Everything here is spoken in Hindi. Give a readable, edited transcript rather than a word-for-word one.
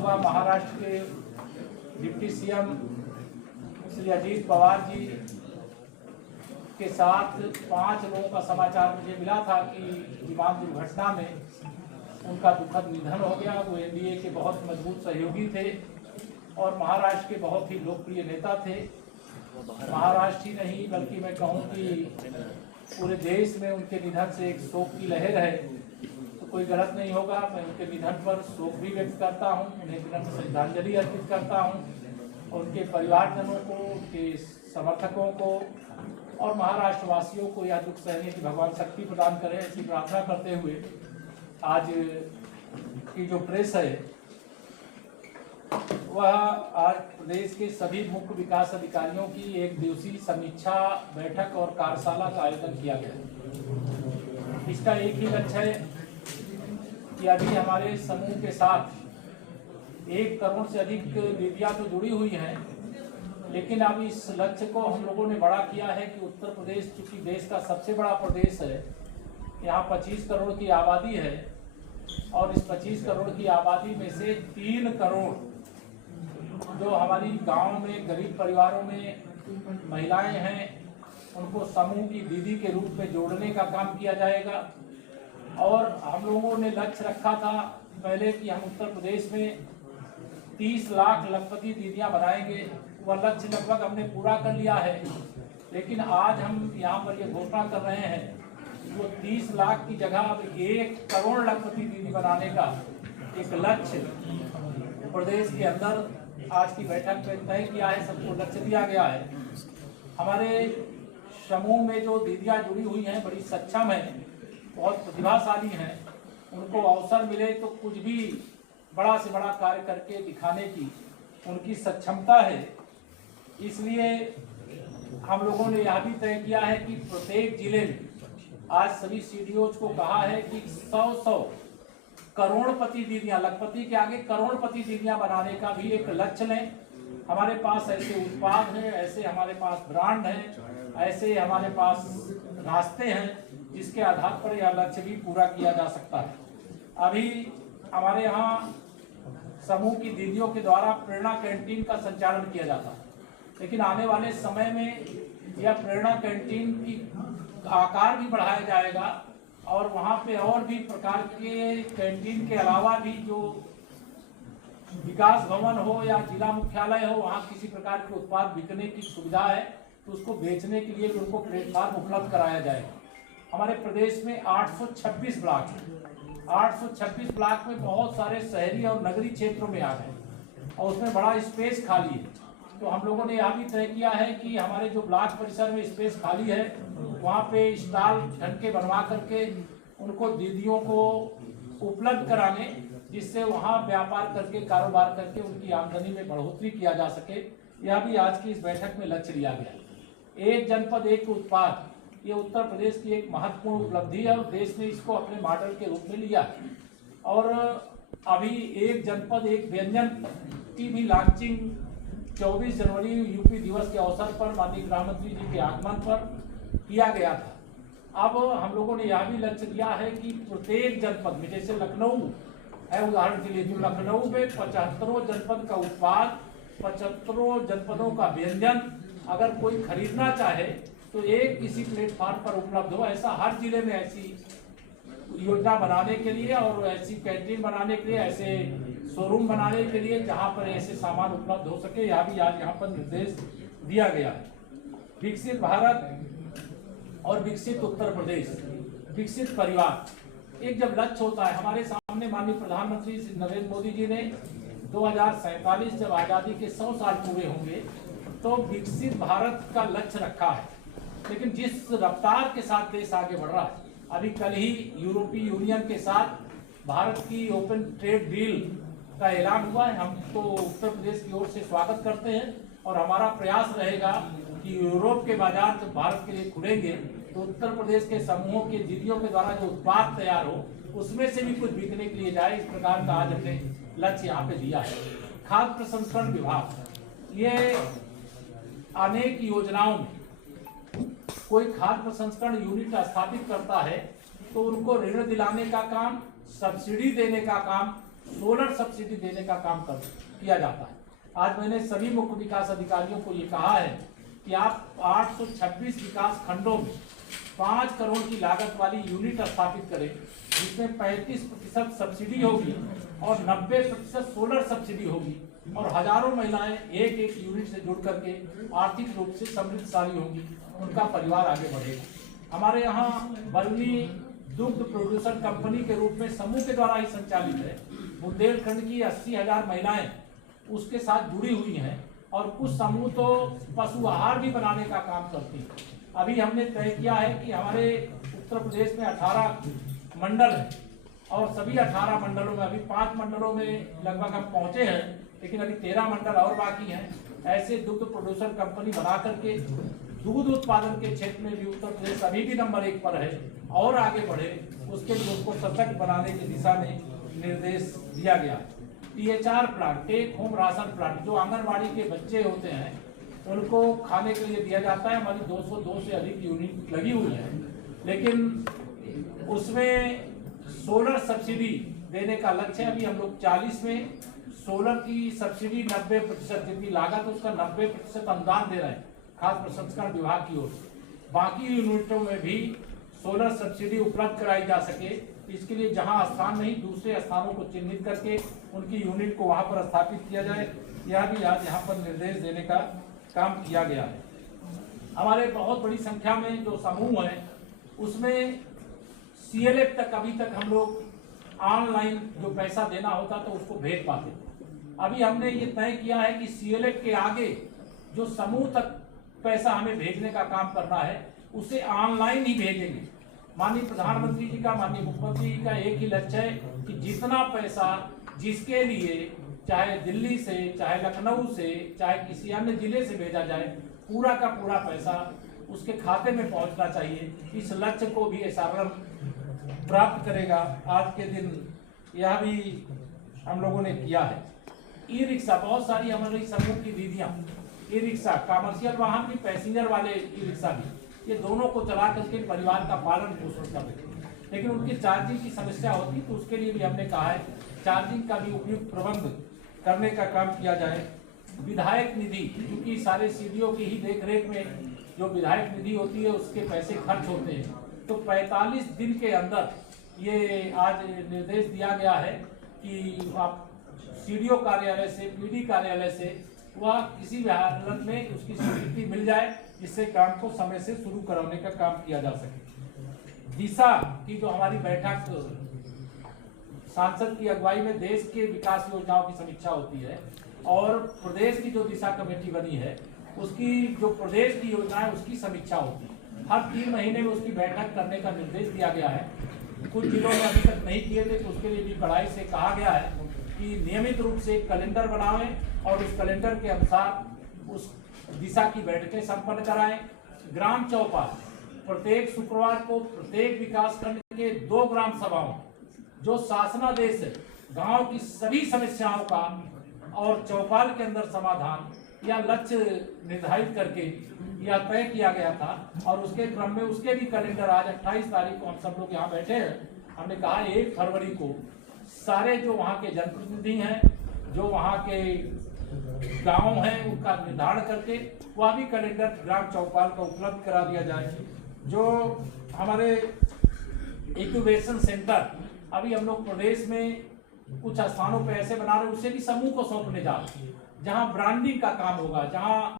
महाराष्ट्र के डिप्टी सीएम श्री अजीत पवार जी के साथ 5 लोगों का समाचार मुझे मिला था कि विमान दुर्घटना में उनका दुखद निधन हो गया। वो एनडीए के बहुत मजबूत सहयोगी थे और महाराष्ट्र के बहुत ही लोकप्रिय नेता थे। महाराष्ट्र ही नहीं बल्कि मैं कहूँ कि पूरे देश में उनके निधन से एक शोक की लहर है, तो कोई गलत नहीं होगा। मैं उनके निधन पर शोक भी व्यक्त करता हूँ, उन्हें विनम्र श्रद्धांजलि अर्पित करता हूँ और उनके परिवारजनों को, उनके समर्थकों को और महाराष्ट्र वासियों को यह दुख सहने की भगवान शक्ति प्रदान करे, ऐसी प्रार्थना करते हुए आज की जो प्रेस है वह आज प्रदेश के सभी मुख्य विकास अधिकारियों की एक दिवसीय समीक्षा बैठक और कार्यशाला का आयोजन किया गया। इसका एक ही लक्ष्य है कि अभी हमारे समूह के साथ 1 करोड़ से अधिक दीदियां तो जुड़ी हुई हैं, लेकिन अब इस लक्ष्य को हम लोगों ने बड़ा किया है कि उत्तर प्रदेश चूंकि देश का सबसे बड़ा प्रदेश है, यहाँ 25 करोड़ की आबादी है और इस 25 करोड़ की आबादी में से 3 करोड़ जो हमारी गांव में गरीब परिवारों में महिलाएं हैं, उनको समूह की दीदी के रूप में जोड़ने का काम किया जाएगा। और हम लोगों ने लक्ष्य रखा था पहले कि हम उत्तर प्रदेश में 30 लाख लखपति दीदियां बनाएंगे। वह लक्ष्य लगभग हमने पूरा कर लिया है, लेकिन आज हम यहाँ पर ये घोषणा कर रहे हैं वो 30 लाख की जगह अब 1 करोड़ लखपति दीदी बनाने का एक लक्ष्य प्रदेश के अंदर आज की बैठक में तय किया है, सबको लक्ष्य दिया गया है। हमारे समूह में जो दीदियां जुड़ी हुई हैं बड़ी सक्षम हैं, बहुत प्रतिभाशाली हैं, उनको अवसर मिले तो कुछ भी बड़ा से बड़ा कार्य करके दिखाने की उनकी सक्षमता है। इसलिए हम लोगों ने यह भी तय किया है कि प्रत्येक जिले में आज सभी सीडीओज को कहा है कि 100 करोड़पति दीदियां, लखपति के आगे करोड़पति दीदियां बनाने का भी एक लक्ष्य लें। हमारे पास ऐसे उत्पाद हैं, ऐसे हमारे पास ब्रांड हैं, ऐसे हमारे पास रास्ते हैं जिसके आधार पर यह लक्ष्य भी पूरा किया जा सकता है। अभी हमारे यहाँ समूह की दीदियों के द्वारा प्रेरणा कैंटीन का संचालन किया जाता है, लेकिन आने वाले समय में यह प्रेरणा कैंटीन की आकार भी बढ़ाया जाएगा और वहाँ पे और भी प्रकार के कैंटीन के अलावा भी जो विकास भवन हो या जिला मुख्यालय हो, वहाँ किसी प्रकार के उत्पाद बिकने की सुविधा है तो उसको बेचने के लिए भी उनको प्लेटफॉर्म उपलब्ध कराया जाएगा। हमारे प्रदेश में 826 ब्लॉक है, 826 ब्लॉक में बहुत सारे शहरी और नगरीय क्षेत्रों में आ गए और उसमें बड़ा स्पेस खाली है। तो हम लोगों ने यह भी तय किया है कि हमारे जो ब्लॉक परिसर में स्पेस खाली है वहाँ पे स्टॉल ढंग के बनवा करके उनको दीदियों को उपलब्ध कराने, जिससे वहाँ व्यापार करके कारोबार करके उनकी आमदनी में बढ़ोतरी किया जा सके। यह भी आज की इस बैठक में लक्ष्य लिया गया। 1 जनपद 1 उत्पाद, ये उत्तर प्रदेश की एक महत्वपूर्ण उपलब्धि है और देश ने इसको अपने मॉडल के रूप में लिया है। और अभी 1 जनपद 1 व्यंजन की भी लॉन्चिंग 24 जनवरी यूपी दिवस के अवसर पर माननीय गृह मंत्री जी के आगमन पर किया गया था। अब हम लोगों ने यह भी लक्ष्य दिया है कि प्रत्येक जनपद में, जैसे लखनऊ है उदाहरण के लिए, तो लखनऊ में 75 जनपद का उत्पाद, 75 जनपदों का व्यंजन अगर कोई खरीदना चाहे तो एक किसी प्लेटफॉर्म पर उपलब्ध हो। ऐसा हर जिले में ऐसी योजना बनाने के लिए और ऐसी कैंटीन बनाने के लिए, ऐसे शोरूम बनाने के लिए जहां पर ऐसे सामान उपलब्ध हो सके, यह भी आज यहाँ पर निर्देश दिया गया है। विकसित भारत और विकसित उत्तर प्रदेश, विकसित परिवार एक जब लक्ष्य होता है, हमारे सामने माननीय प्रधानमंत्री नरेंद्र मोदी जी ने 2047 जब आज़ादी के 100 साल पूरे होंगे तो विकसित भारत का लक्ष्य रखा है। लेकिन जिस रफ्तार के साथ देश आगे बढ़ रहा है, अभी कल ही यूरोपीय यूनियन के साथ भारत की ओपन ट्रेड डील का ऐलान हुआ है। हम तो उत्तर प्रदेश की ओर से स्वागत करते हैं और हमारा प्रयास रहेगा कि यूरोप के बाजार जब भारत के लिए खुलेंगे तो उत्तर प्रदेश के समूहों के दीदियों के द्वारा जो उत्पाद तैयार हो उसमें से भी कुछ बिकने के लिए जाए। इस प्रकार का आज हमने लक्ष्य यहाँ पे दिया है। खाद्य प्रसंस्करण विभाग, ये अनेक योजनाओं में कोई खाद्य प्रसंस्करण यूनिट स्थापित करता है तो उनको ऋण दिलाने का काम, सब्सिडी देने का काम सोलर सब्सिडी देने का काम किया जाता है। आज मैंने सभी मुख्य विकास अधिकारियों को ये कहा है कि आप 826 विकास खंडों में 5 करोड़ की लागत वाली यूनिट स्थापित करें, जिसमें 35% सब्सिडी होगी और 90% सोलर सब्सिडी होगी, और हजारों महिलाएं एक एक यूनिट से जुड़ करके आर्थिक रूप से समृद्धशाली होंगी, उनका परिवार आगे बढ़ेगा। हमारे यहाँ बरनी दुग्ध प्रोड्यूसर कंपनी के रूप में समूह के द्वारा ही संचालित है। बुंदेलखंड की 80,000 महिलाएं उसके साथ जुड़ी हुई हैं, और कुछ समूह तो पशु आहार भी बनाने का काम करती हैं। अभी हमने तय किया है कि हमारे उत्तर प्रदेश में 18 मंडल हैं, और सभी 18 मंडलों में, अभी 5 मंडलों में लगभग हम पहुंचे हैं, लेकिन अभी 13 मंडल और बाकी हैं। ऐसे दुग्ध प्रोड्यूसर कंपनी बना करके दूध उत्पादन के क्षेत्र में भी उत्तर प्रदेश अभी भी नंबर 1 पर है, और आगे बढ़े, उसके लिए उसको सशक्त बनाने की दिशा में निर्देश दिया गया। THR plant, take home ration plant, जो आंगनबाड़ी के बच्चे होते हैं उनको खाने के लिए दिया जाता है। हमारी 202 से अधिक यूनिट लगी हुई है, लेकिन उसमें सोलर सब्सिडी देने का लक्ष्य है। अभी हम लोग 40 में सोलर की सब्सिडी 90% जितनी लागत उसका 90% अनुदान दे रहे हैं खाद्य प्रसंस्करण विभाग की ओर से। बाकी यूनिटों में भी सोलर सब्सिडी उपलब्ध कराई जा सके, इसके लिए जहां स्थान नहीं, दूसरे स्थानों को चिन्हित करके उनकी यूनिट को वहां पर स्थापित किया जाए। यह भी आज यहाँ पर निर्देश देने का काम किया गया है। हमारे बहुत बड़ी संख्या में जो समूह है उसमें CLF तक अभी तक हम लोग ऑनलाइन जो पैसा देना होता तो उसको भेज पाते। अभी हमने ये तय किया है कि CLF के आगे जो समूह तक पैसा हमें भेजने का काम करना है उसे ऑनलाइन ही भेजेंगे। माननीय प्रधानमंत्री जी का, माननीय मुख्यमंत्री जी का एक ही लक्ष्य है कि जितना पैसा जिसके लिए चाहे दिल्ली से, चाहे लखनऊ से, चाहे किसी अन्य जिले से भेजा जाए, पूरा का पूरा पैसा उसके खाते में पहुंचना चाहिए। इस लक्ष्य को भी SRM प्राप्त करेगा। आज के दिन यह भी हम लोगों ने किया है। ई-रिक्शा, बहुत सारी हमारी समूह की दीदियां ई-रिक्शा, कमर्शियल वाहन भी, पैसेंजर वाले ई-रिक्शा भी, ये दोनों को चला करके परिवार का पालन पोषण कर रहे हैं, लेकिन उनकी चार्जिंग की समस्या होती, तो उसके लिए भी हमने कहा है चार्जिंग का भी उपयुक्त प्रबंध करने का काम किया जाए। विधायक निधि, क्योंकि सारे CDO की ही देखरेख में जो विधायक निधि होती है उसके पैसे खर्च होते हैं, तो 45 दिन के अंदर ये आज निर्देश दिया गया है कि आप CDO कार्यालय से, PD कार्यालय से वह किसी भी हालत में उसकी स्वीकृति मिल जाए, जिससे काम को समय से शुरू कराने का काम किया जा सके। दिशा की जो हमारी बैठक सांसद की अगुवाई में देश के विकास योजनाओं की समीक्षा होती है, और प्रदेश की जो दिशा कमेटी बनी है उसकी जो प्रदेश की योजना है उसकी समीक्षा होती है। हर 3 महीने में उसकी बैठक करने का निर्देश दिया गया है। कुछ जिलों में अभी तक नहीं किए थे, तो उसके लिए भी कड़ाई से कहा गया है कि नियमित रूप से कैलेंडर बनाएं और उस कैलेंडर के अनुसार उस दिशा की बैठकें संपन्न कराएं। ग्राम चौपाल, प्रत्येक शुक्रवार को प्रत्येक विकास खंड के 2 ग्राम सभाओं, जो शासनादेश है, गांव की सभी समस्याओं का और चौपाल के अंदर समाधान या लक्ष्य निर्धारित करके यह तय किया गया था, और उसके क्रम में उसके भी कैलेंडर आज 28 तारीख को हम सब लोग यहाँ बैठे हैं। हमने कहा 1 फरवरी को सारे जो वहाँ के जनप्रतिनिधि हैं, जो वहाँ के गांव हैं, उनका निर्धारण करके वह भी कैलेंडर ग्राम चौपाल का उपलब्ध करा दिया जाए। जो हमारे इंक्यूबेशन सेंटर अभी हम लोग प्रदेश में कुछ स्थानों पे ऐसे बना रहे, उससे भी समूह को सौंपने जा रहे हैं, जहाँ ब्रांडिंग का काम होगा, जहाँ